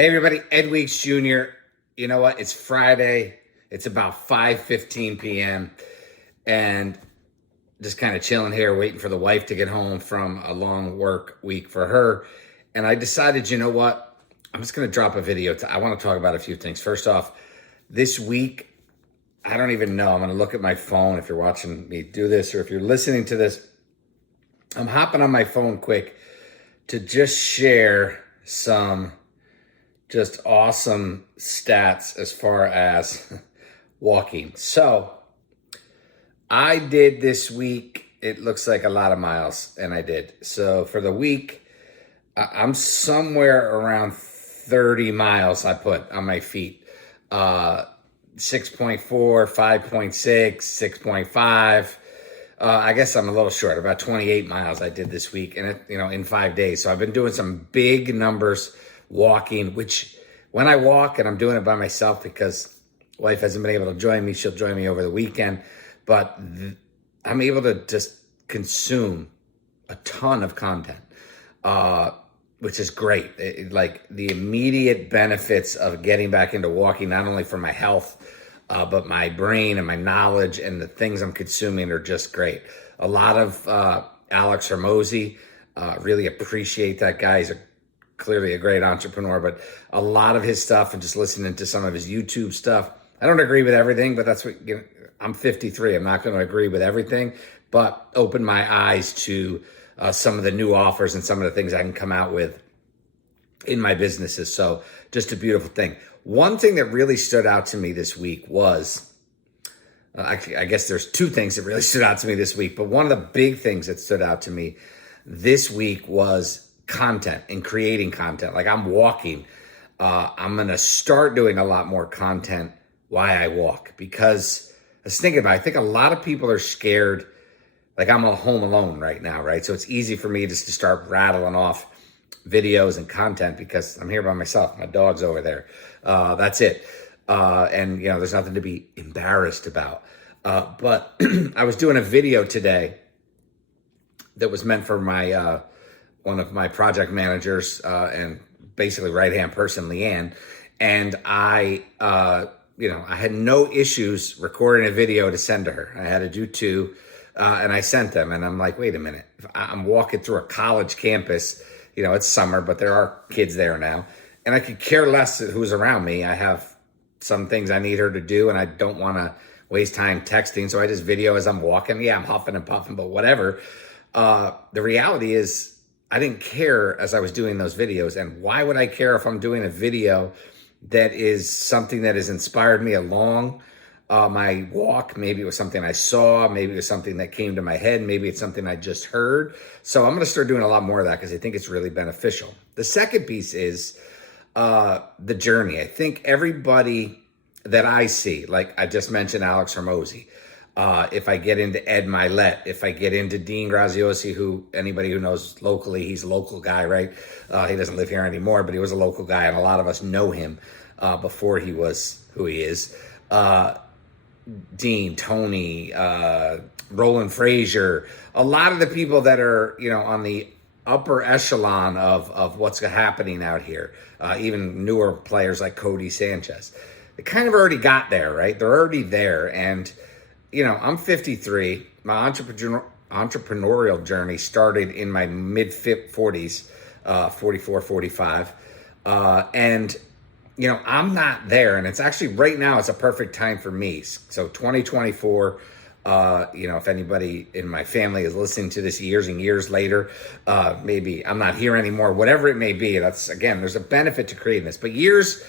Hey everybody, Ed Weeks Jr. You know what? It's Friday. It's about 5:15 p.m. and just kind of chilling here, waiting for the wife to get home from a long work week for her. And I decided, you know what? I'm just going to drop a video. I want to talk about a few things. First off, this week, I don't even know. I'm going to look at my phone if you're watching me do this or if you're listening to this. I'm hopping on my phone quick to just share some just awesome stats as far as walking. So I did this week, it looks like a lot of miles, and I did. So for the week, I'm somewhere around 30 miles I put on my feet. 6.4, 5.6, 6.5. I guess I'm a little short, about 28 miles I did this week, and in 5 days. So I've been doing some big numbers walking, which when I walk, and I'm doing it by myself because wife hasn't been able to join me, she'll join me over the weekend, but I'm able to just consume a ton of content, which is great. Like the immediate benefits of getting back into walking, not only for my health, but my brain and my knowledge and the things I'm consuming are just great. A lot of Alex Hormozi, really appreciate that guy. He's clearly a great entrepreneur, but a lot of his stuff and just listening to some of his YouTube stuff. I don't agree with everything, but that's what, I'm 53. I'm not going to agree with everything, but open my eyes to some of the new offers and some of the things I can come out with in my businesses. So just a beautiful thing. One thing that really stood out to me this week was, actually, I guess there's two things that really stood out to me this week, but one of the big things that stood out to me this week was content and creating content. Like I'm walking. I'm going to start doing a lot more content while I walk, because I was thinking about it. I think a lot of people are scared. Like I'm home alone right now, right? So it's easy for me just to start rattling off videos and content because I'm here by myself. My dog's over there. That's it. And there's nothing to be embarrassed about. But I was doing a video today that was meant for my one of my project managers and basically right-hand person, Leanne. And I had no issues recording a video to send to her. I had to do two, and I sent them. And I'm like, wait a minute. I'm walking through a college campus. It's summer, but there are kids there now. And I could care less who's around me. I have some things I need her to do, and I don't want to waste time texting. So I just video as I'm walking. Yeah, I'm huffing and puffing, but whatever. The reality is, I didn't care as I was doing those videos. And why would I care if I'm doing a video that is something that has inspired me along my walk? Maybe it was something I saw. Maybe it was something that came to my head. Maybe it's something I just heard. So I'm going to start doing a lot more of that because I think it's really beneficial. The second piece is the journey. I think everybody that I see, like I just mentioned Alex Hormozi, if I get into Ed Milet, if I get into Dean Graziosi, who anybody who knows locally, he's a local guy, right? He doesn't live here anymore, but he was a local guy, and a lot of us know him before he was who he is. Dean, Tony, Roland Frazier, a lot of the people that are, on the upper echelon of what's happening out here, even newer players like Cody Sanchez. They kind of already got there, right? They're already there, and I'm 53. My entrepreneurial journey started in my mid-40s, 44, 45. And I'm not there. And it's actually right now, it's a perfect time for me. So 2024, if anybody in my family is listening to this years and years later, maybe I'm not here anymore, whatever it may be. That's, again, there's a benefit to creating this. But years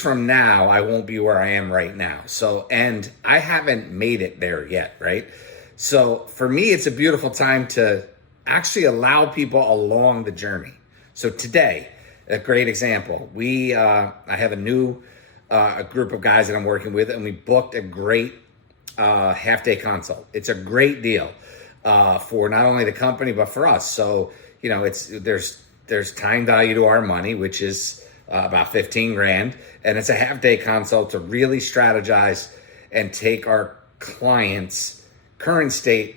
from now, I won't be where I am right now. So, and I haven't made it there yet, right? So for me, it's a beautiful time to actually allow people along the journey. So today, a great example, I have a new a group of guys that I'm working with, and we booked a great half-day consult. It's a great deal for not only the company, but for us. So, there's time value to our money, which is about 15 grand. And it's a half-day consult to really strategize and take our client's current state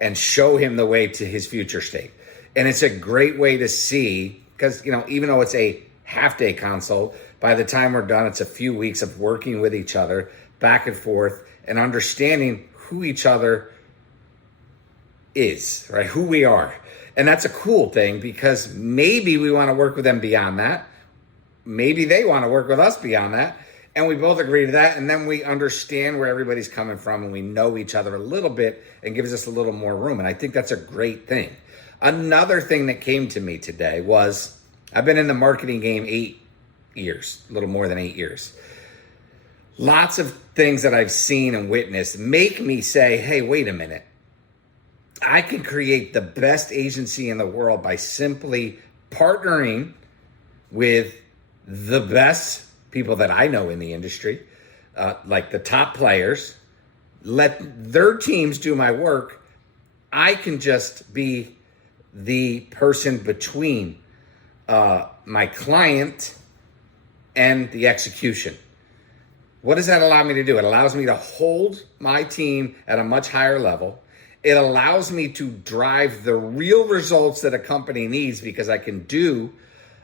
and show him the way to his future state. And it's a great way to see because, even though it's a half-day consult, by the time we're done, it's a few weeks of working with each other back and forth and understanding who each other is, right? Who we are. And that's a cool thing, because maybe we want to work with them beyond that. Maybe they want to work with us beyond that. And we both agree to that. And then we understand where everybody's coming from, and we know each other a little bit, and gives us a little more room. And I think that's a great thing. Another thing that came to me today was, I've been in the marketing game 8 years, a little more than 8 years. Lots of things that I've seen and witnessed make me say, hey, wait a minute. I can create the best agency in the world by simply partnering with the best people that I know in the industry, like the top players, let their teams do my work. I can just be the person between my client and the execution. What does that allow me to do? It allows me to hold my team at a much higher level. It allows me to drive the real results that a company needs, because I can do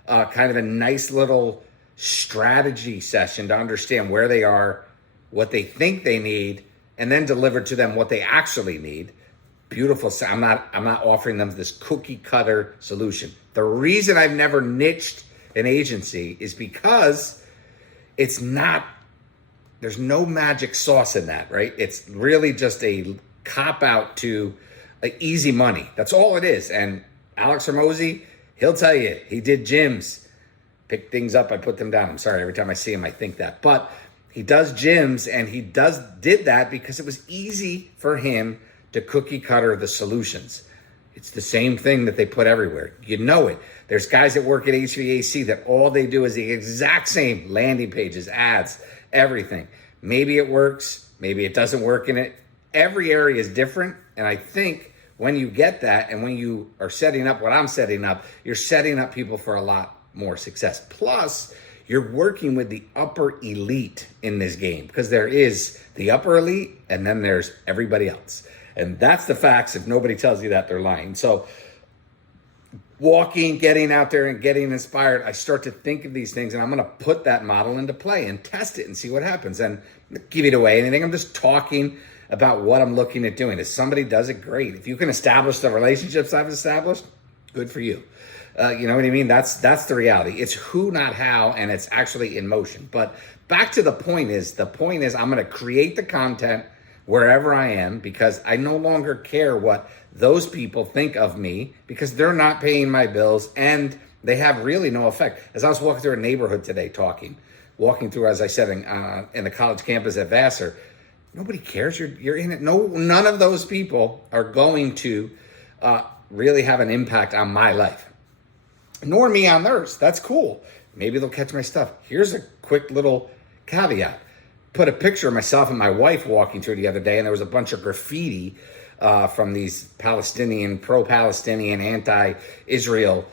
kind of a nice little strategy session to understand where they are, what they think they need, and then deliver to them what they actually need. Beautiful. I'm not offering them this cookie cutter solution. The reason I've never niched an agency is because it's not, there's no magic sauce in that, right? It's really just a cop out to easy money. That's all it is. And Alex Hormozy, he'll tell you, he did gyms, pick things up, I put them down. I'm sorry, every time I see him, I think that. But he does gyms, and he did that because it was easy for him to cookie cutter the solutions. It's the same thing that they put everywhere. You know it. There's guys that work at HVAC that all they do is the exact same landing pages, ads, everything. Maybe it works, maybe it doesn't work in it. Every area is different. And I think when you get that, and when you are setting up what I'm setting up, you're setting up people for a lot more success. Plus, you're working with the upper elite in this game, because there is the upper elite and then there's everybody else. And that's the facts. If nobody tells you that, they're lying. So walking, getting out there and getting inspired, I start to think of these things, and I'm going to put that model into play and test it and see what happens. And give it away anything. I'm just talking about what I'm looking at doing. If somebody does it, great. If you can establish the relationships I've established, good for you. You know what I mean? That's the reality. It's who, not how, and it's actually in motion. But back to the point is I'm going to create the content wherever I am, because I no longer care what those people think of me, because they're not paying my bills and they have really no effect. As I was walking through a neighborhood today walking through, as I said, in the college campus at Vassar, nobody cares. You're in it. No, none of those people are going to really have an impact on my life, nor me on theirs. That's cool. Maybe they'll catch my stuff. Here's a quick little caveat. Put a picture of myself and my wife walking through the other day, and there was a bunch of graffiti from these pro-Palestinian, anti-Israel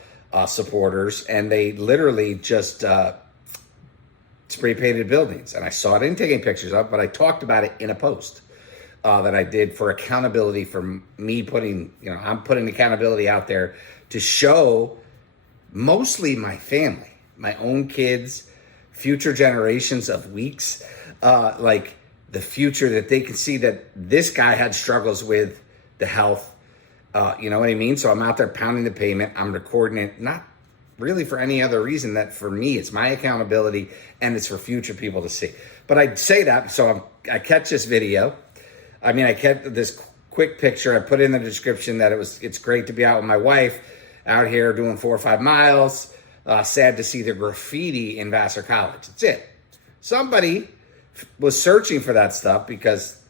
supporters, and they literally just spray painted buildings. And I saw it. I didn't take any pictures of it, but I talked about it in a post that I did for accountability, for me I'm putting accountability out there to show mostly my family, my own kids, future generations of weeks, like the future, that they can see that this guy had struggles with the health. You know what I mean? So I'm out there pounding the pavement. I'm recording it, not really for any other reason that for me, it's my accountability and it's for future people to see. But I say that, so I catch this video. I kept this quick picture. I put in the description that it's great to be out with my wife out here doing 4 or 5 miles. Sad to see the graffiti in Vassar College. That's it. Somebody was searching for that stuff, because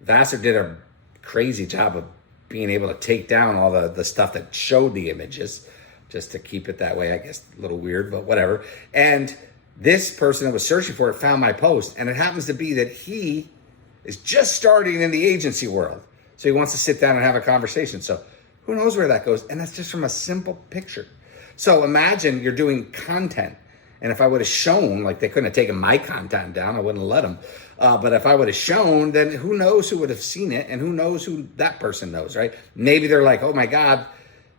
Vassar did a crazy job of being able to take down all the stuff that showed the images, just to keep it that way. I guess a little weird, but whatever. And this person that was searching for it found my post, and it happens to be that he is just starting in the agency world. So he wants to sit down and have a conversation. So who knows where that goes? And that's just from a simple picture. So imagine you're doing content. And if I would have shown, like, they couldn't have taken my content down, I wouldn't have let them. But if I would have shown, then who knows who would have seen it, and who knows who that person knows, right? Maybe they're like, oh my God,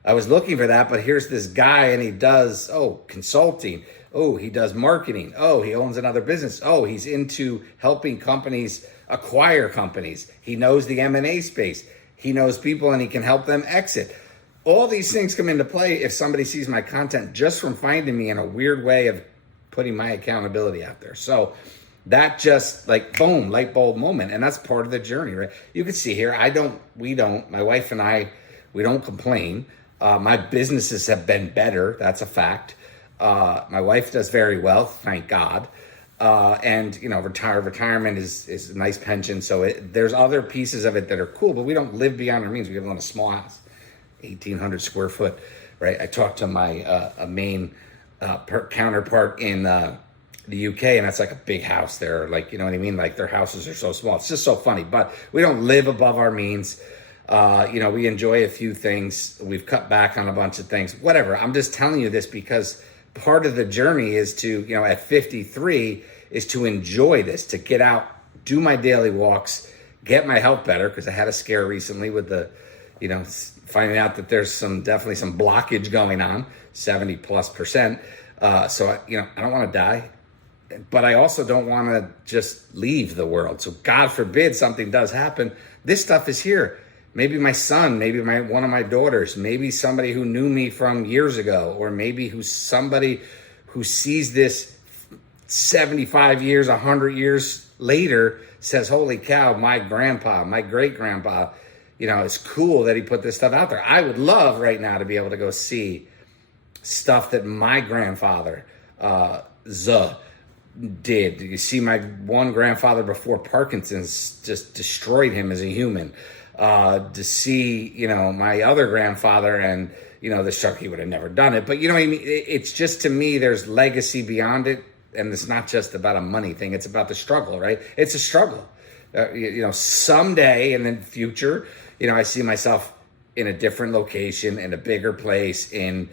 I was looking for that, but here's this guy and he does, consulting. Oh, he does marketing. Oh, he owns another business. Oh, he's into helping companies acquire companies. He knows the M&A space. He knows people and he can help them exit. All these things come into play if somebody sees my content just from finding me in a weird way of putting my accountability out there. So that just like boom, light bulb moment. And that's part of the journey, right? You can see here, my wife and I, we don't complain. My businesses have been better. That's a fact. My wife does very well, thank God. And retirement is a nice pension. So there's other pieces of it that are cool, but we don't live beyond our means. We live on a small house, 1,800 square foot, right? I talked to my main counterpart in the UK, and that's like a big house there. Like, you know what I mean? Like their houses are so small. It's just so funny, but we don't live above our means. We enjoy a few things. We've cut back on a bunch of things, whatever. I'm just telling you this because part of the journey is to, at 53 is to enjoy this, to get out, do my daily walks, get my health better. Cause I had a scare recently with the, finding out that there's definitely some blockage going on, 70+%. So I don't want to die, but I also don't want to just leave the world. So God forbid something does happen. This stuff is here. Maybe my son, maybe one of my daughters, maybe somebody who knew me from years ago, or maybe somebody who sees this 75 years, 100 years later says, holy cow, my grandpa, my great grandpa, it's cool that he put this stuff out there. I would love right now to be able to go see stuff that my grandfather, did. You see, my one grandfather before Parkinson's just destroyed him as a human. To see, my other grandfather and, the struck, he would have never done it. But, what I mean? It's just, to me, there's legacy beyond it. And it's not just about a money thing. It's about the struggle, right? It's a struggle. Someday in the future, I see myself in a different location, in a bigger place, in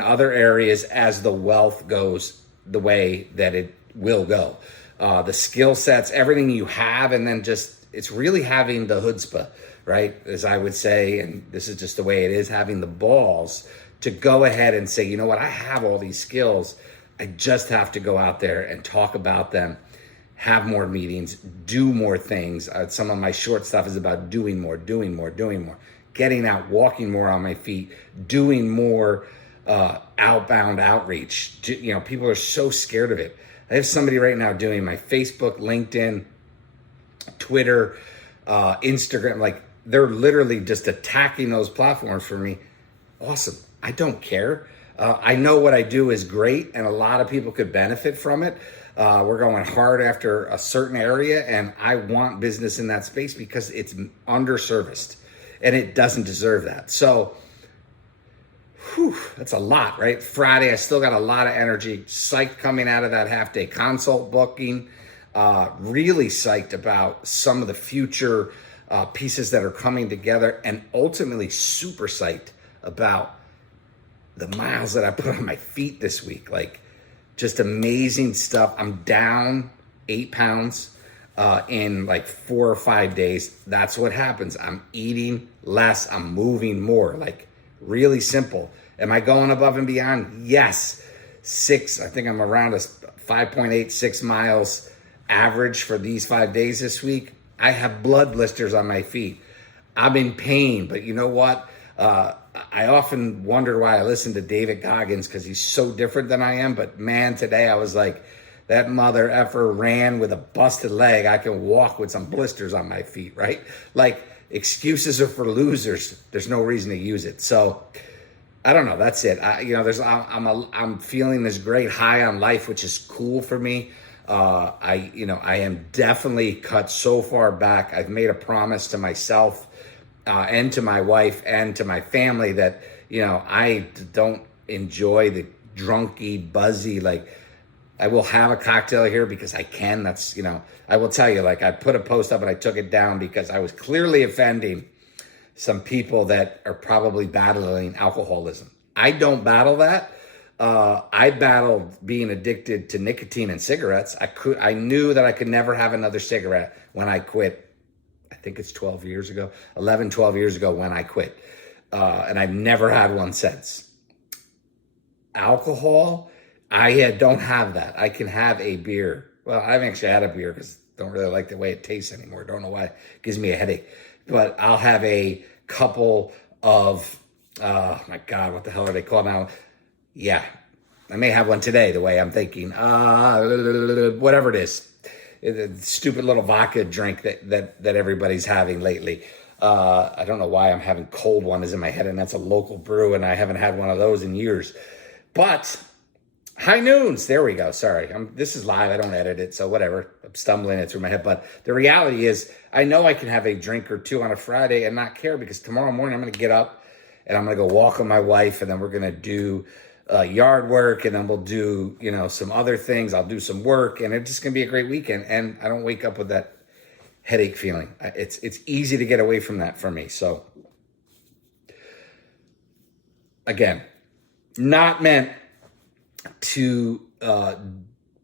other areas as the wealth goes the way that it will go. The skill sets, everything you have, and then it's really having the chutzpah, right? As I would say, and this is just the way it is, having the balls to go ahead and say, you know what, I have all these skills. I just have to go out there and talk about them, have more meetings, do more things. Some of my short stuff is about doing more, getting out, walking more on my feet, doing more outbound outreach. People are so scared of it. I have somebody right now doing my Facebook, LinkedIn, Twitter, Instagram, like they're literally just attacking those platforms for me. Awesome. I don't care. I know what I do is great and a lot of people could benefit from it. We're going hard after a certain area and I want business in that space because it's underserviced and it doesn't deserve that. So that's a lot, right? Friday, I still got a lot of energy, psyched coming out of that half-day consult booking, really psyched about some of the future pieces that are coming together, and ultimately super psyched about the miles that I put on my feet this week. Like, just amazing stuff. I'm down 8 pounds in like 4 or 5 days. That's what happens. I'm eating less. I'm moving more. Like, really simple. Am I going above and beyond? Yes. I think I'm around a 5.86 miles average for these 5 days this week. I have blood blisters on my feet. I'm in pain, but you know what? I often wondered why I listened to David Goggins because he's so different than I am. But man, today I was like, that mother effer ran with a busted leg. I can walk with some blisters on my feet, right? Like, excuses are for losers. There's no reason to use it. So I don't know. That's it. I'm feeling this great high on life, which is cool for me. I am definitely cut so far back. I've made a promise to myself and to my wife and to my family that, I don't enjoy the drunky, buzzy, like, I will have a cocktail here because I can. That's, I will tell you, like, I put a post up and I took it down because I was clearly offending some people that are probably battling alcoholism. I don't battle that. I battled being addicted to nicotine and cigarettes. I knew that I could never have another cigarette when I quit. I think it's 12 years ago, 11, 12 years ago when I quit. and I've never had one since. Alcohol, don't have that. I can have a beer. Well, I haven't actually had a beer because I don't really like the way it tastes anymore. Don't know why. It gives me a headache. But I'll have a couple of, oh my God, what the hell are they called now? Yeah, I may have one today, the way I'm thinking. Whatever it is. The stupid little vodka drink that everybody's having lately. I don't know why I'm having cold one is in my head, and that's a local brew, and I haven't had one of those in years. But high noons, there we go. Sorry, this is live. I don't edit it, so whatever. I'm stumbling it through my head. But the reality is, I know I can have a drink or two on a Friday and not care, because tomorrow morning I'm going to get up and I'm going to go walk with my wife, and then we're going to do yard work, and then we'll do, some other things. I'll do some work, and it's just going to be a great weekend. And I don't wake up with that headache feeling. It's easy to get away from that for me. So again, not meant to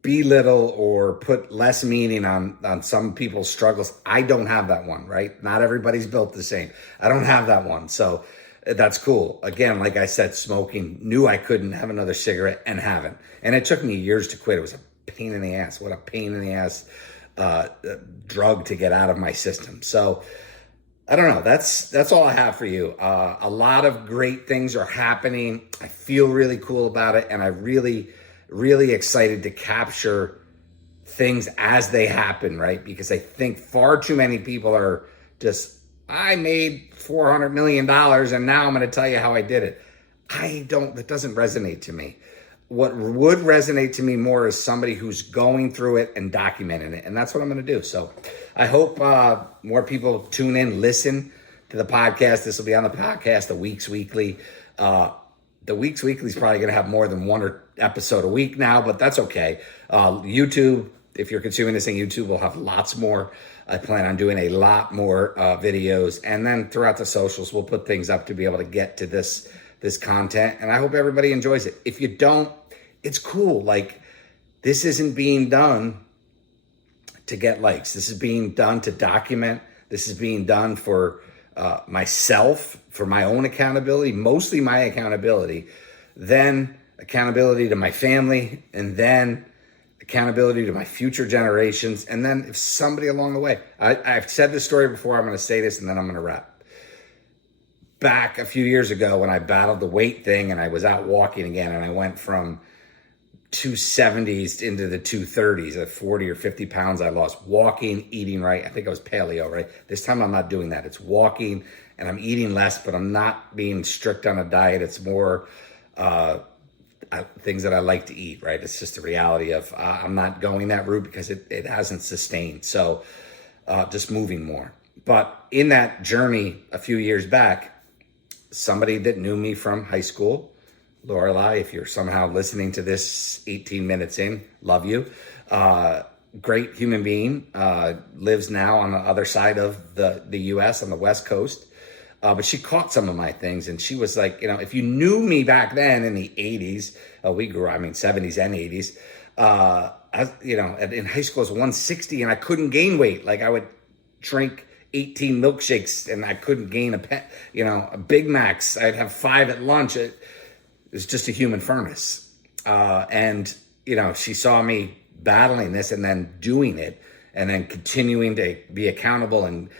belittle or put less meaning on some people's struggles. I don't have that one, right? Not everybody's built the same. I don't have that one. So that's cool. Again, like I said, smoking, knew I couldn't have another cigarette and haven't. And it took me years to quit. It was a pain in the ass. What a pain in the ass drug to get out of my system. So I don't know. That's all I have for you. A lot of great things are happening. I feel really cool about it. And I really, really excited to capture things as they happen, right? Because I think far too many people are just, I made $400 million and now I'm going to tell you how I did it. That doesn't resonate to me. What would resonate to me more is somebody who's going through it and documenting it. And that's what I'm going to do. So I hope more people tune in, listen to the podcast. This will be on the podcast, the Weeks Weekly. The Weeks Weekly is probably going to have more than one episode a week now, but that's okay. YouTube, if you're consuming this on YouTube, will have lots more. I plan on doing a lot more videos. And then throughout the socials, we'll put things up to be able to get to this content. And I hope everybody enjoys it. If you don't, it's cool. Like, this isn't being done to get likes. This is being done to document. This is being done for myself, for my own accountability, mostly my accountability, then accountability to my family, and then accountability to my future generations. And then if somebody along the way, I've said this story before, I'm going to say this and then I'm going to wrap. Back a few years ago when I battled the weight thing and I was out walking again, and I went from 270s into the 230s at 40 or 50 pounds I lost walking, eating right. I think I was paleo, right? This time I'm not doing that. It's walking and I'm eating less, but I'm not being strict on a diet. It's more things that I like to eat, right? It's just the reality of I'm not going that route because it hasn't sustained. So just moving more. But in that journey a few years back, somebody that knew me from high school, Lorelai, if you're somehow listening to this 18 minutes in, love you. Great human being, lives now on the other side of the U.S. on the West Coast. But she caught some of my things, and she was like, if you knew me back then in the 80s, we grew, 70s and 80s, in high school I was 160 and I couldn't gain weight. Like, I would drink 18 milkshakes and I couldn't gain a Big Macs. I'd have 5 at lunch. It was just a human furnace. And she saw me battling this and then doing it and then continuing to be accountable and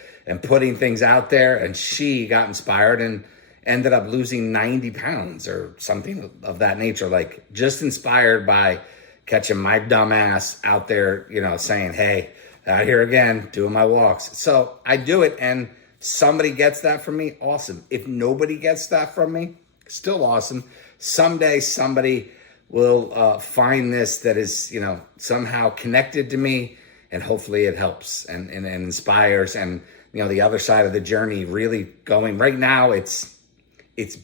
putting things out there. And she got inspired and ended up losing 90 pounds or something of that nature. Like, just inspired by catching my dumb ass out there, saying, hey, out here again, doing my walks. So I do it, and somebody gets that from me, awesome. If nobody gets that from me, still awesome. Someday somebody will find this that is, somehow connected to me, and hopefully it helps and inspires. And, the other side of the journey, really going right now, it's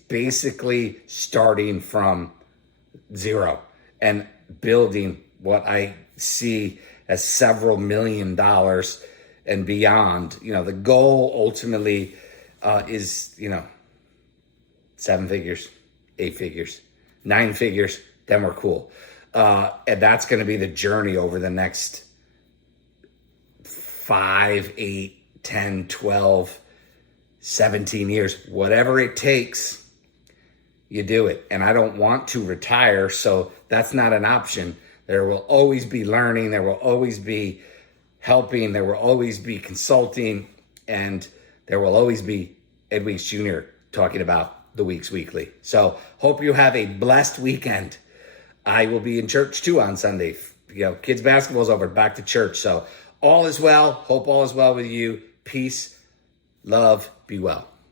basically starting from zero and building what I see as several $1 million and beyond. The goal ultimately is, 7 figures, 8 figures, 9 figures, then we're cool. And that's going to be the journey over the next 5, 8, 10, 12, 17 years, whatever it takes, you do it. And I don't want to retire, so that's not an option. There will always be learning. There will always be helping. There will always be consulting. And there will always be Ed Weeks Jr. talking about the Weeks Weekly. So hope you have a blessed weekend. I will be in church too on Sunday. Kids basketball's over, back to church. So all is well. Hope all is well with you. Peace, love, be well.